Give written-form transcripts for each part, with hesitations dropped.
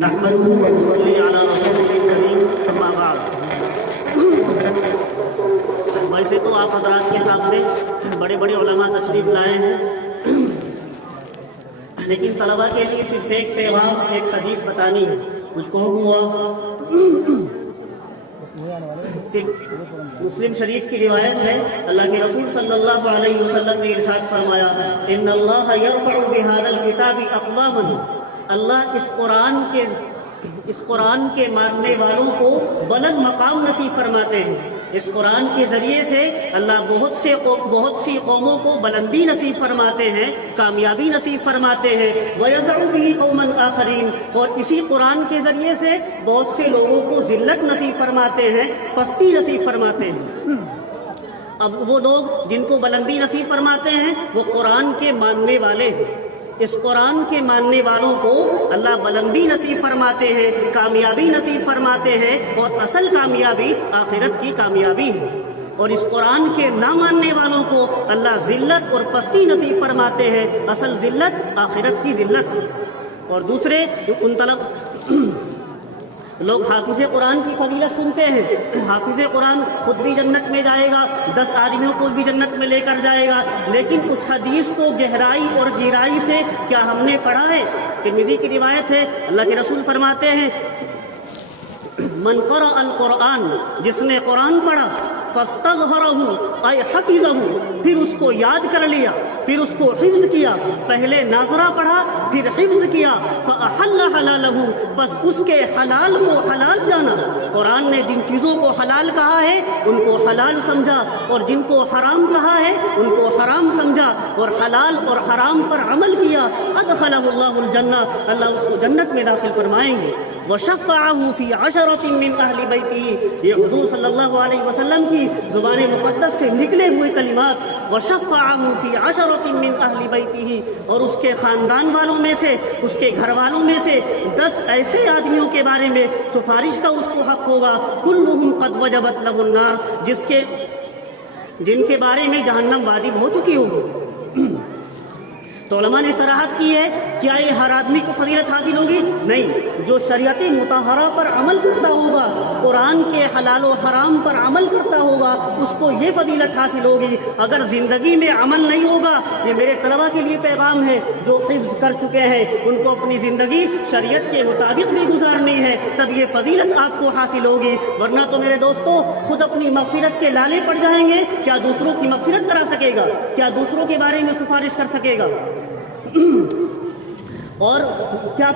نحمده ونصلي على رسوله الكريم اما بعد۔ ویسے تو آپ حضرات کے سامنے بڑے بڑے علماء تشریف لائے ہیں، لیکن طلباء کے لیے صرف ایک پیغام، ایک حدیث بتانی ہے۔ مجھ کو حکم ہوا کہ مسلم شریف کی روایت ہے، اللہ کے رسول صلی اللہ علیہ وسلم نے ارشاد فرمایا، ان اللہ یرفع بہذا الکتاب اقواما، اللہ اس قرآن کے ماننے والوں کو بلند مقام نصیب فرماتے ہیں۔ اس قرآن کے ذریعے سے اللہ بہت سی قوموں کو بلندی نصیب فرماتے ہیں، کامیابی نصیب فرماتے ہیں۔ وَيَزْعُ بِهِ قَوْمًا آخَرِينَ، اور اسی قرآن کے ذریعے سے بہت سے لوگوں کو ذلت نصیب فرماتے ہیں، پستی نصیب فرماتے ہیں۔ اب وہ لوگ جن کو بلندی نصیب فرماتے ہیں وہ قرآن کے ماننے والے ہیں۔ اس قرآن کے ماننے والوں کو اللہ بلندی نصیب فرماتے ہیں، کامیابی نصیب فرماتے ہیں، اور اصل کامیابی آخرت کی کامیابی ہے۔ اور اس قرآن کے نہ ماننے والوں کو اللہ ذلت اور پستی نصیب فرماتے ہیں، اصل ذلت آخرت کی ذلت ہے۔ اور دوسرے ان لوگ حافظ قرآن کی فضیلت سنتے ہیں، حافظ قرآن خود بھی جنت میں جائے گا، 10 آدمیوں کو بھی جنت میں لے کر جائے گا، لیکن اس حدیث کو گہرائی اور گہرائی سے کیا ہم نے پڑھا ہے؟ ترمذی کی روایت ہے، اللہ کے رسول فرماتے ہیں، من قرأ القرآن، جس نے قرآن پڑھا، فاستظہرہ اے حفظہ، پھر اس کو یاد کر لیا، پھر اس کو حفظ کیا، پہلے ناظرہ پڑھا پھر حفظ کیا، فأحل حلالہ، بس اس کے حلال کو حلال جانا۔ قرآن نے جن چیزوں کو حلال کہا ہے ان کو حلال سمجھا، اور جن کو حرام کہا ہے ان کو حرام سمجھا، اور حلال اور حرام پر عمل کیا، ادخلہ اللہ الجنہ، اللہ اس کو جنت میں داخل فرمائیں گے۔ وشفعہ فی عشرۃ من اہل بیتہ، یہ حضور صلی اللہ علیہ وسلم کی زبان مقدس سے نکلے ہوئے کلمات، وشفعہ فی عشرۃ من اہل بیتہ، اور اس کے خاندان والوں میں سے، اس کے گھر والوں میں سے 10 ایسے آدمیوں کے بارے میں سفارش کا اس کو حق ہوگا، کلہم قد وجبت لہ النار، جن کے بارے میں جہنم واجب ہو چکی ہوگی۔ تو علماء نے صراحت کی ہے، کیا یہ ہر آدمی کو فضیلت حاصل ہوگی؟ نہیں، جو شریعت مطہرہ پر عمل کرتا ہوگا، قرآن کے حلال و حرام پر عمل کرتا ہوگا، اس کو یہ فضیلت حاصل ہوگی۔ اگر زندگی میں عمل نہیں ہوگا، یہ میرے طلباء کے لیے پیغام ہے جو حفظ کر چکے ہیں، ان کو اپنی زندگی شریعت کے مطابق بھی گزارنی ہے، تب یہ فضیلت آپ کو حاصل ہوگی۔ ورنہ تو میرے دوستو خود اپنی مغفرت کے لالے پڑ جائیں گے، کیا دوسروں کی مغفرت کرا سکے گا؟ کیا دوسروں کے بارے میں سفارش کر سکے گا؟ اور کیا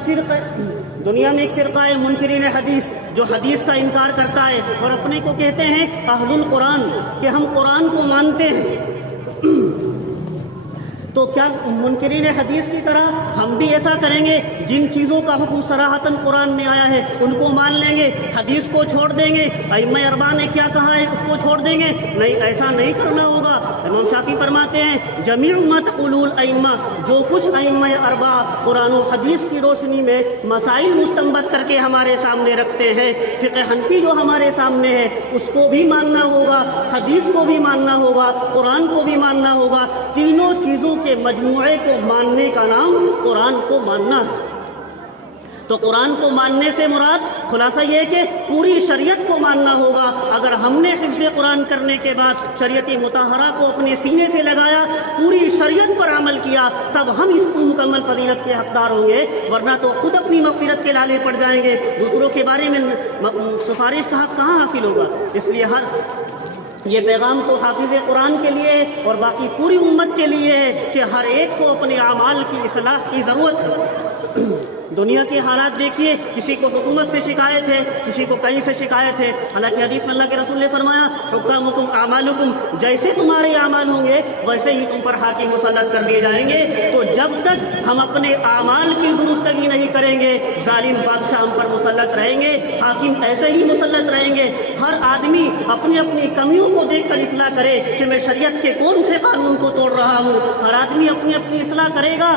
دنیا میں ایک فرقہ ہے منکرین حدیث، جو حدیث کا انکار کرتا ہے اور اپنے کو کہتے ہیں اہل القرآن، کہ ہم قرآن کو مانتے ہیں۔ تو کیا منکرین حدیث کی طرح ہم بھی ایسا کریں گے؟ جن چیزوں کا حکم صراحتاً قرآن میں آیا ہے ان کو مان لیں گے، حدیث کو چھوڑ دیں گے، ائمہ اربعہ نے کیا کہا ہے اس کو چھوڑ دیں گے؟ نہیں، ایسا نہیں کرنا ہوگا۔ امام شافعی فرماتے ہیں، جمیع ما تقولوا الائمہ، جو کچھ ائمہ اربعہ قرآن و حدیث کی روشنی میں مسائل مستنبط کر کے ہمارے سامنے رکھتے ہیں، فقہ حنفی جو ہمارے سامنے ہے اس کو بھی ماننا ہوگا، حدیث کو بھی ماننا ہوگا، قرآن کو بھی ماننا ہوگا۔ تینوں چیزوں کے مجموعے کو ماننے کا نام قرآن کو ماننا ہے۔ تو قرآن کو ماننے سے مراد خلاصہ یہ کہ پوری شریعت کو ماننا ہوگا۔ اگر ہم نے حفظ قرآن کرنے کے بعد شریعت مطہرہ کو اپنے سینے سے لگایا، پوری شریعت پر عمل کیا، تب ہم اس کو مکمل فضیلت کے حقدار ہوں گے، ورنہ تو خود اپنی مغفرت کے لالے پڑ جائیں گے، دوسروں کے بارے میں سفارش کا حق کہاں حاصل ہوگا؟ اس لیے یہ پیغام تو حافظ قرآن کے لیے ہے اور باقی پوری امت کے لیے ہے کہ ہر ایک کو اپنے اعمال کی اصلاح کی ضرورت ہے۔ دنیا کے حالات دیکھیے، کسی کو حکومت سے شکایت ہے، کسی کو کہیں سے شکایت ہے، حالانکہ حدیث میں اللہ کے رسول نے فرمایا، حکامکم اعمالکم، جیسے تمہارے اعمال ہوں گے ویسے ہی تم پر حاکم مسلط کر دیے جائیں گے۔ تو جب تک ہم اپنے اعمال کی درستگی نہیں کریں گے، ظالم بادشاہ ہم پر مسلط رہیں گے، حاکم ایسے ہی مسلط رہیں گے۔ ہر آدمی اپنی اپنی کمیوں کو دیکھ کر اصلاح کرے کہ میں شریعت کے کون سے قانون کو توڑ رہا ہوں۔ ہر آدمی اپنی اپنی اصلاح کرے گا،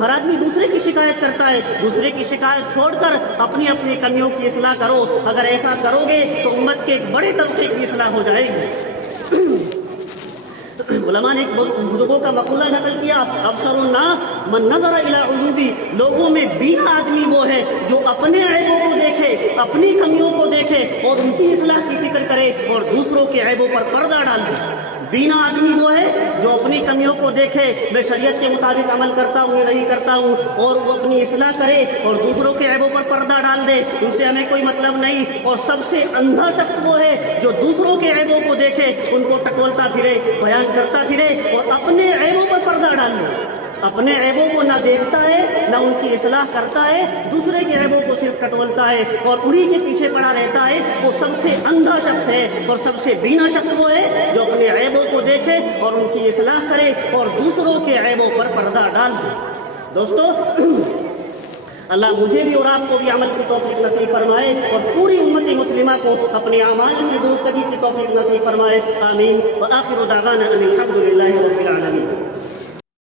ہر آدمی دوسرے کی شکایت کرتا ہے، دوسرے کی شکایت چھوڑ کر اپنی اپنی کمیوں کی اصلاح کرو۔ اگر ایسا کرو گے تو امت کے ایک بڑے طبقے کی اصلاح ہو جائے گی۔ علماء نے ایک بزرگوں کا مقولہ نقل کیا، ابصر الناس من نظر الی عیوبی، لوگوں میں بینا آدمی وہ ہے اپنے عیبوں کو دیکھے، اپنی کمیوں کو دیکھے اور ان کی اصلاح کی فکر کرے اور دوسروں کے عیبوں پر پردہ ڈال دے۔ بینا آدمی وہ ہے جو اپنی کمیوں کو دیکھے، میں شریعت کے مطابق عمل کرتا ہوں یا نہیں کرتا ہوں، اور وہ اپنی اصلاح کرے اور دوسروں کے عیبوں پر پردہ ڈال دے، ان سے ہمیں کوئی مطلب نہیں۔ اور سب سے اندھا شخص وہ ہے جو دوسروں کے عیبوں کو دیکھے، ان کو ٹٹولتا پھرے، بیان کرتا پھرے اور اپنے عیبوں پر پردہ ڈال دے۔ اپنے عیبوں کو نہ دیکھتا ہے نہ ان کی اصلاح کرتا ہے، دوسرے کے عیبوں کو صرف ٹٹولتا ہے اور انہی کے پیچھے پڑا رہتا ہے، وہ سب سے اندھا شخص ہے۔ اور سب سے بینا شخص وہ ہے جو اپنے عیبوں کو دیکھے اور ان کی اصلاح کرے اور دوسروں کے عیبوں پر پردہ ڈال دے۔ دوستو، اللہ مجھے بھی اور آپ کو بھی عمل کی توفیق نصیب فرمائے اور پوری امت مسلمہ کو اپنے اعمال کی درستگی کی توفیق نصیب فرمائے، آمین۔ وآخر دعوانا ان الحمد للہ رب العالمین۔